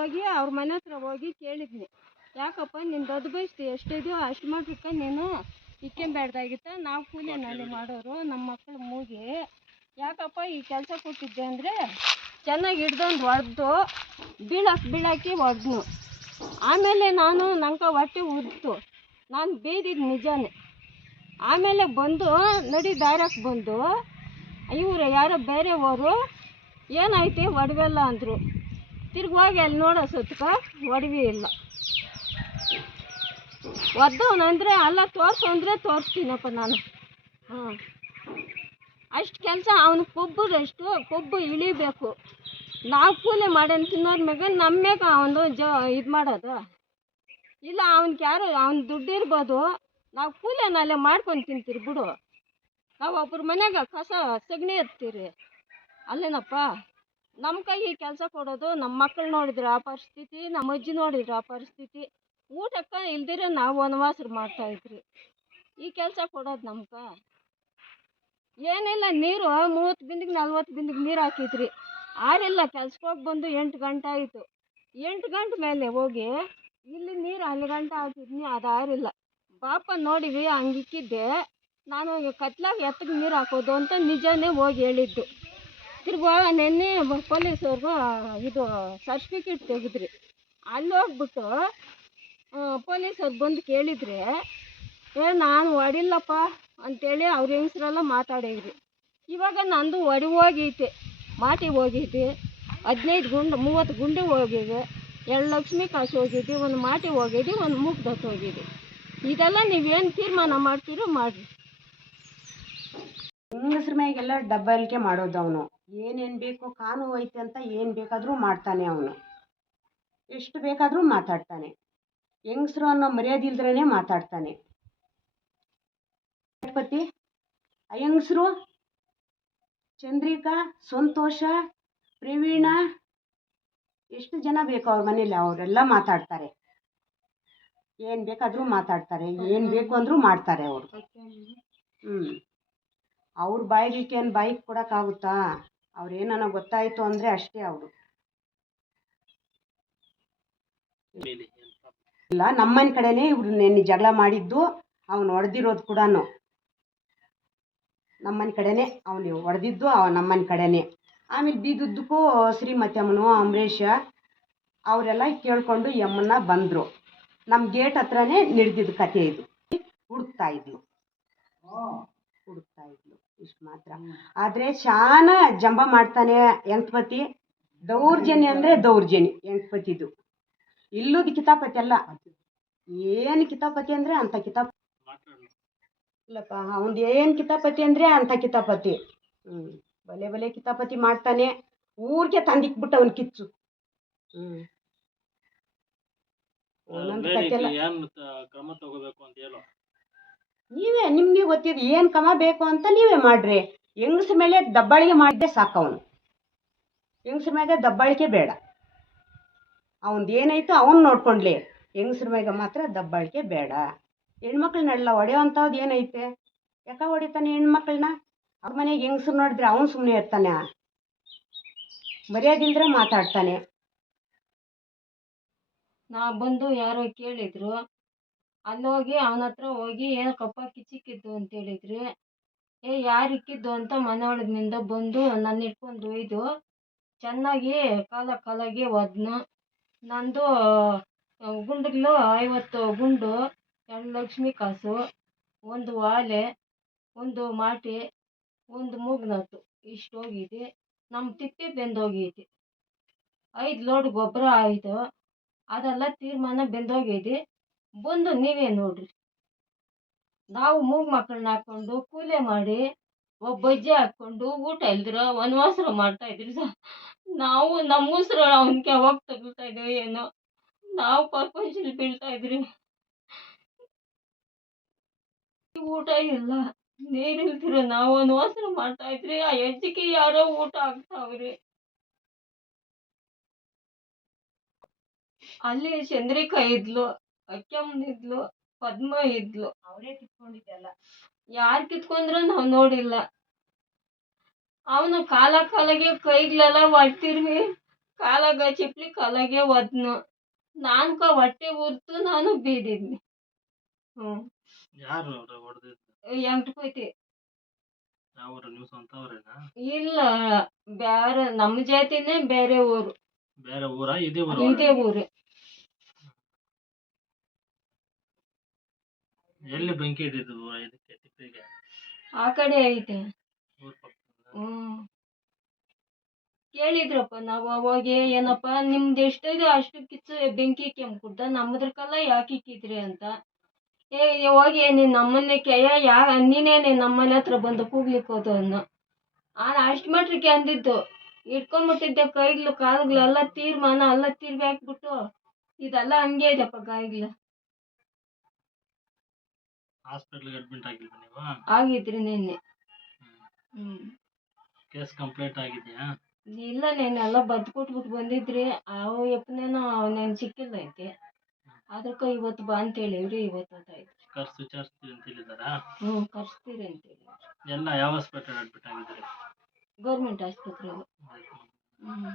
ಹೋಗಿ ಅವ್ರ ಮನೆ ಹತ್ರ ಹೋಗಿ ಕೇಳಿದ್ನಿ. ಯಾಕಪ್ಪ ನಿನ್ನ ದೊಡ್ಡ ಬಯಸ್ತಿ ಎಷ್ಟಿದೆಯೋ ಅಷ್ಟು ಮಟ್ಟಕ್ಕೆ ನೀನು ಇಕ್ಕೊಂಬೇಡ್ದಾಗಿತ್ತ ನಾವು ಕೂಲಿ ನಾಲಿ ಮಾಡೋರು ನಮ್ಮ ಮಕ್ಕಳು ಮೂಗಿ. ಯಾಕಪ್ಪ ಈ ಕೆಲಸ ಕೊಟ್ಟಿದ್ದೆ ಅಂದರೆ ಚೆನ್ನಾಗಿ ಹಿಡ್ದೊಂದು ಒಡೆದು ಬೀಳಾಕಿ ಬೀಳಾಕಿ ಹೊಡೆದ್ನು ಆಮೇಲೆ ನಾನು ನಂಗೆ ಹೊಟ್ಟೆ ಉದ್ದು ನಾನು ಬೇಯ್ದಿದ್ದು ನಿಜಾನೇ. ಆಮೇಲೆ ಬಂದು ನಡಿ ದಾರಕ್ಕೆ ಬಂದು ಇವರು ಯಾರೋ ಬೇರೆಯವರು ಏನೈತಿ ಒಡವೆಲ್ಲ ಅಂದರು. ತಿರ್ಗಿ ಅಲ್ಲಿ ನೋಡೋ ಸುತ್ತಕ ಒಡವಿ ಇಲ್ಲ. ಒದ್ದವನಂದರೆ ಅಲ್ಲ, ತೋರಿಸು ಅಂದರೆ ತೋರಿಸ್ತೀನಪ್ಪ ನಾನು. ಹಾಂ. ಅಷ್ಟು ಕೆಲಸ ಅವನು ಕೊಬ್ಬರಷ್ಟು ಕೊಬ್ಬು ಇಳಿಬೇಕು. ನಾವು ಕೂಲಿ ಮಾಡೇನು ತಿನ್ನೋರ ಮ್ಯಾಗ ನಮ್ಮ ಮ್ಯಾಗ ಅವನು ಜ ಇದು ಮಾಡೋದು. ಇಲ್ಲ, ಅವ್ನಿಗೆ ಯಾರು, ಅವ್ನ ದುಡ್ಡು ಇರ್ಬೋದು. ನಾವು ಕೂಲಿ ನಾಲೆ ಮಾಡ್ಕೊಂಡು ತಿಂತೀರಿ ಬಿಡು. ನಾವು ಒಬ್ರ ಮನ್ಯಾಗ ಕಸ ಸಗಣಿ ಎತ್ತೀರಿ ಅಲ್ಲೇನಪ್ಪ? ನಮ್ಮ ಕೈ ಕೆಲಸ ಕೊಡೋದು ನಮ್ಮ ಮಕ್ಕಳು ನೋಡಿದ್ರೆ ಆ ಪರಿಸ್ಥಿತಿ ನಮ್ಮ ಅಜ್ಜಿ ನೋಡಿದ್ರೆ ಆ ಪರಿಸ್ಥಿತಿ. ಊಟಕ್ಕೆ ಇಲ್ದಿರ ನಾವು ವನವಾಸರು ಮಾಡ್ತಾಯಿದ್ರಿ ಈ ಕೆಲಸ ಕೊಡೋದು ನಮ್ಗೆ. ಏನಿಲ್ಲ, ನೀರು ಮೂವತ್ತು ಬಿಂದಿಗೆ ನಲ್ವತ್ತು ಬಿಂದಿಗೆ ನೀರು ಹಾಕಿದ್ರಿ. ಆರಿಲ್ಲ ಕೆಲ್ಸಕ್ಕೆ ಬಂದು ಎಂಟು ಗಂಟೆ ಆಯಿತು. ಎಂಟು ಗಂಟೆ ಮೇಲೆ ಹೋಗಿ ಇಲ್ಲಿ ನೀರು ಅಲ್ಲಿ ಗಂಟೆ ಹಾಕಿದ್ನಿ, ಅದು ಆರಿಲ್ಲ. ಪಾಪ ನೋಡಿವಿ ಹಂಗಿಕ್ಕಿದ್ದೆ ನಾನು ಕತ್ಲಾಗ ಎತ್ತಗೆ ನೀರು ಹಾಕೋದು ಅಂತ ನಿಜಾನೇ ಹೋಗಿ ಹೇಳಿದ್ದು. ತಿರ್ಗುವಾಗ ನಿನ್ನೆ ಪೊಲೀಸವ್ರಿಗೂ ಇದು ಸರ್ಟಿಫಿಕೇಟ್ ತೆಗೆದ್ರಿ. ಅಲ್ಲಿ ಹೋಗ್ಬಿಟ್ಟು ಪೊಲೀಸವ್ರು ಬಂದು ಕೇಳಿದ್ರೆ, ಏ, ನಾನು ಹೊಡಿಲ್ಲಪ್ಪ ಅಂತೇಳಿ ಅವ್ರ ಹೆಂಗಸ್ರೆಲ್ಲ ಮಾತಾಡಿದ್ರಿ. ಇವಾಗ ನಂದು ಒಡಿ ಹೋಗೈತೆ, ಮಾಟಿ ಹೋಗೈತಿ, ಹದಿನೈದು ಗುಂಡು, ಮೂವತ್ತು ಗುಂಡಿ ಹೋಗಿದೆ ಎರಡು ಲಕ್ಷ್ಮಿ ಕಾಸು ಹೋಗಿದೆ ಒಂದು ಮಾಟಿ ಹೋಗಿದೆ ಒಂದು ಮೂಗ್ದತ್ತು ಹೋಗಿದೆ ಇದೆಲ್ಲ ನೀವೇನು ತೀರ್ಮಾನ ಮಾಡ್ತೀರೋ ಮಾಡಿರಿ. ಹೆಂಗಸ್ರ ಮ್ಯಾಗೆಲ್ಲ ಡಬ್ಬಲಿಕೆ ಮಾಡೋದು ಅವನು. ಏನೇನು ಬೇಕೋ ಕಾನೂನು ಐತೆ ಅಂತ ಏನು ಬೇಕಾದರೂ ಮಾಡ್ತಾನೆ ಅವನು. ಎಷ್ಟು ಬೇಕಾದರೂ ಮಾತಾಡ್ತಾನೆ. ಹೆಂಗಸರು ಅನ್ನೋ ಮರ್ಯಾದೆ ಇಲ್ದ್ರೇ ಮಾತಾಡ್ತಾನೆ. ಗಣಪತಿ ಹೆಂಗಸ್ರು? ಚಂದ್ರಿಕಾ, ಸಂತೋಷ, ಪ್ರವೀಣ? ಎಷ್ಟು ಜನ ಬೇಕು ಅವ್ರ ಮನೇಲಿ ಅವರೆಲ್ಲ ಮಾತಾಡ್ತಾರೆ. ಏನು ಬೇಕಾದರೂ ಮಾತಾಡ್ತಾರೆ, ಏನು ಬೇಕು ಅಂದರೂ ಮಾಡ್ತಾರೆ ಅವರು. ಹ್ಞೂ ಅವ್ರ ಬಾಯಿಗೆ ಏನು ಬಾಯಿಗೆ ಕೊಡೋಕ್ಕಾಗುತ್ತಾ ಅವ್ರು ಏನನ ಗೊತ್ತಾಯಿತು ಅಂದರೆ ಅಷ್ಟೇ ಅವರು. ಇಲ್ಲ ನಮ್ಮನ ಕಡೆನೇ ಇವ್ರು ನೆನ್ನೆ ಜಗಳ ಮಾಡಿದ್ದು ಅವನು ಹೊಡೆದಿರೋದು ಕೂಡ ನಮ್ಮನ ಕಡೆನೇ ಅವನು ಹೊಡೆದಿದ್ದು ಅವ ನಮ್ಮನೆ ಕಡೆನೆ. ಆಮೇಲೆ ಬೀದದ್ದಕ್ಕೂ ಶ್ರೀಮತಿಯಮ್ಮನು ಅಂಬರೀಷ ಅವರೆಲ್ಲ ಕೇಳಿಕೊಂಡು ಯಮ್ಮನ್ನ ಬಂದರು. ನಮ್ಮ ಗೇಟ್ ಹತ್ರನೇ ನಡೆದಿದ್ದು ಕತೆ ಇದು. ಹುಡುಕ್ತಾ ಇದ್ಲು. ಹುಡುಕ್ತಾ ಇದ್ಲು. ಇಷ್ಟು ಮಾತ್ರ. ಆದರೆ ಶಾನ ಜಂಬ ಮಾಡ್ತಾನೆ ಯಂತ್ಪತಿ ದೌರ್ಜನ್ಯ ಅಂದರೆ ದೌರ್ಜನ್ಯ ಯಂತ್ಪತಿದು ಇಲ್ಲದ ಕಿತಾಪತಿ ಅಲ್ಲ. ಏನು ಕಿತಾಪತಿ ಅಂದರೆ ಅಂಥ ಕಿತಾಪ ಇಲ್ಲಪ್ಪ ಅವ್ನು ಏನು ಕಿತಾಪತಿ ಅಂದರೆ ಅಂಥ ಕಿತಾಪತಿ. ಹ್ಞೂ ಬಲೆ ಬಲೆ ಕಿತಾಪತಿ ಮಾಡ್ತಾನೆ. ಊರಿಗೆ ತಂದಿಕ್ಬಿಟ್ಟು ಅವ್ನು ಕಿಚ್ಚು. ಹ್ಞೂ ಎಲ್ಲ ಕ್ರಮ ತಗೋಬೇಕು ಅಂತ ಹೇಳು. ನೀವೇ ನಿಮಗೆ ಗೊತ್ತಿದೆ ಏನು ಕಮ ಬೇಕು ಅಂತ ನೀವೇ ಮಾಡ್ರಿ. ಹೆಂಗಸ್ರ ಮೇಲೆ ದಬ್ಬಾಳಿಕೆ ಮಾಡಿದ್ದೆ ಸಾಕು ಅವನು. ಹೆಂಗಸ್ರ ಮೇಲೆ ದಬ್ಬಾಳಿಕೆ ಬೇಡ. ಅವನ್ದು ಏನಾಯ್ತು ಅವನ್ ನೋಡ್ಕೊಂಡ್ಲಿ. ಹೆಂಗಸ್ರ ಮೇಲೆ ಮಾತ್ರ ದಬ್ಬಾಳಿಕೆ ಬೇಡ. ಹೆಣ್ಮಕ್ಳನ್ನೆಲ್ಲ ಹೊಡೆಯೋವಂಥದ್ದು ಏನೈತೆ? ಯಾಕೆ ಹೊಡಿತಾನೆ ಹೆಣ್ಮಕ್ಳನ್ನ? ಅವ್ರ ಮನೆಗೆ ಹೆಂಗಸ್ರು ನೋಡಿದ್ರೆ ಅವನ್ ಸುಮ್ಮನೆ ಇರ್ತಾನೆ. ಮರ್ಯಾದಿಲ್ದ್ರೆ ಮಾತಾಡ್ತಾನೆ. ನಾ ಬಂದು ಯಾರೋ ಕೇಳಿದ್ರು ಅಲ್ಲಿ ಹೋಗಿ ಅವನ ಹತ್ರ ಹೋಗಿ ಕಪ್ಪ ಕಿಚ್ಚಿಕ್ಕಿದ್ದು ಅಂತ ಹೇಳಿದ್ರಿ. ಏ, ಯಾರು ಇಕ್ಕಿದ್ದು ಅಂತ ಮನೆ ಒಳಗಿನಿಂದ ಬಂದು ನನ್ನ ಇಟ್ಕೊಂಡು ಒಯ್ದು, ಚೆನ್ನಾಗಿ ಕಾಲ ಕಾಲಾಗಿ ಒದ್ನು. ನಂದು ಗುಂಡುಗಳು ಐವತ್ತು ಗುಂಡು, ಎರಡು ಲಕ್ಷ್ಮಿ ಕಾಸು, ಒಂದು ವಾಲೆ, ಒಂದು ಮಾಟಿ, ಒಂದು ಮೂಗ್ನತ್ತು. ಇಷ್ಟು ಹೋಗಿದೆ. ನಮ್ಮ ತಿಪ್ಪೆ ಬೆಂದೋಗೈತಿ. ಐದು ಲೋಡ್ ಗೊಬ್ಬರ ಆಯಿತು. ಅದೆಲ್ಲ ತೀರ್ಮಾನ ಬೆಂದೋಗೈತಿ. ಬಂದು ನೀವೇ ನೋಡ್ರಿ. ನಾವು ಮೂಗ್ ಮಕ್ಕಳನ್ನ ಹಾಕೊಂಡು ಕೂಲಿ ಮಾಡಿ, ಒಬ್ಬ ಹಾಕೊಂಡು ಊಟ ಇಲ್ದಿರ ವನವಾಸರ ಮಾಡ್ತಾ ಇದ್ರಿ ಸರ್. ನಾವು ನಮ್ಮ ಉಸಿರು ಅವನಿಗೆ ಯಾವಾಗ ತಗೊಳ್ತಾ ಇದ್ದೀವಿ ಏನೋ. ನಾವು ಪ್ರಪಂಚದಲ್ಲಿ ಬೀಳ್ತಾ ಇದ್ರಿ. ಊಟ ಇಲ್ಲ. ನೀರಿಲ್ದಿರ ನಾವು ವನವಾಸರ ಮಾಡ್ತಾ ಇದ್ರಿ. ಆ ಹೆಜ್ಜಿಗೆ ಯಾರೋ ಊಟ ಹಾಕ್ತಾವ್ರಿ. ಅಲ್ಲಿ ಚಂದ್ರಿಕಾ ಇದ್ಲು. ಅಕ್ಕಮ್ಮನ ಇದ್ಲು ಪದ್ಮ ಇದ್ಲು. ಅವರೇ ಕಿತ್ಕೊಂಡಿದ್ದೆಲ್ಲ ಯಾರು ಕಿತ್ಕೊಂಡ್ರು ನಾವು ನೋಡಿಲ್ಲ. ಅವನು ಕಾಲ ಕಾಲಾಗೆ ಕೈಗಳೆಲ್ಲ ಒಟ್ಟಿರ್ವಿ ಕಾಲಾಗ ಚಿಪ್ಲಿ ಕಾಲಾಗೆ ಒದ್ನು. ನಾನ್ಕ ಹೊಟ್ಟೆ ಉರ್ತು ನಾನು ಬೀದಿದ್ನಿ. ಹ್ಞೂ ಯಾರು ಇಲ್ಲ ಬ್ಯಾರೆ ನಮ್ಮ ಜಾತಿನೇ ಬೇರೆ ಊರು. ಬೇರೆ ಊರ? ಇದೇ ಊರು ಇದೇ ಊರು. ಎಲ್ಲಿ ಬೆಂಕಿ ಇಟ್ಟಿದ್ದು ಇದಕ್ಕೆ ತಿಪ್ಪಿಗೆ? ಆ ಕಡೆ ಐತೆ. ಊರ್ ಪಕ್ಕದಲ್ಲಿ. ಹ್ಮ್. ಕೇಳಿದ್ರಪ್ಪ ನಾವು ಅವಾಗ ಏನಪ್ಪ ನಿಮ್ದು ಎಷ್ಟಿದೆ ಅಷ್ಟು ಕಿಚ್ಚು ಬೆಂಕಿ ಕೆಮ್ಕುಡ್ದ? ನಮ್ಮದ್ರಕಲ್ಲ ಯಾಕೆ ಇಕ್ಕಿದ್ರಿ ಅಂತ. ಏ ಹೋಗಿ ನೀನು ನಮ್ಮನ್ನ ಕೈಯ ಯಾ ನೀನೇನೆ ನಮ್ಮನೆ ಹತ್ರ ಬಂದು ಕೂಗ್ಲಿಕ್ಕೆ ಹೋದ ಅನ್ನೋ. ನಾನು ಅಷ್ಟು ಮಟ್ರಿಗೆ ಅಂದಿದ್ದು. ಇಟ್ಕೊಂಬಿಟ್ಟಿದ್ದೆ ಕೈಗ್ಲು ಕಾಲುಗಳು ಎಲ್ಲ ತೀರ್ಮಾನ ಎಲ್ಲ ತಿರ್ವಿ ಹಾಕ್ಬಿಟ್ಟು ಇದೆಲ್ಲ ಹಂಗೆ ಇದೆಪ್ಪ ಗಾಯಗಳು ಹಾಸ್ಪಿಟ್ಲಿಗೆ ಅಡ್ಮಿಟ್ ಆಗಿಲ್ವ ನೀವು? ಆಗಿದ್ರಿ ನಿನ್ನೆ. ಹ್ಮ್. ಕೇಸ್ ಕಂಪ್ಲೀಟ್ ಆಗಿದೆಯಾ? ಇಲ್ಲ ನೆನ್ನೆಲ್ಲ ಬದ್ದು ಕೊಟ್ಬಿಟ್ಟು ಬಂದಿದ್ರಿ. ಅವ ಯಪ್ಪನೇನೋ ನೆನ್ ಸಿಕ್ಕಿಲ್ಲ ಐತೆ. ಅದಕ್ಕೆ ಇವತ್ತು ಬಾ ಅಂತ ಹೇಳಿವ್ರಿ ಇವತ್ತು ಅದಾಯ್ತು ಕರ್ಸ್ ವಿಚಾರಿಸ್ತೀವಿ ಅಂತ ಹೇಳಿದಾರ? ಹ್ಞೂ ಕರ್ಸ್ತೀರಿ ಅಂತ ಹೇಳಿ ಎಲ್ಲ ಯಾವ ಹಾಸ್ಪಿಟಲ್ ಅಡ್ಮಿಟ್ ಆಗಿದ್ರಿ? ಗೌರ್ಮೆಂಟ್ ಆಸ್ಪತ್ರೆಗೆ. ಹ್ಞೂ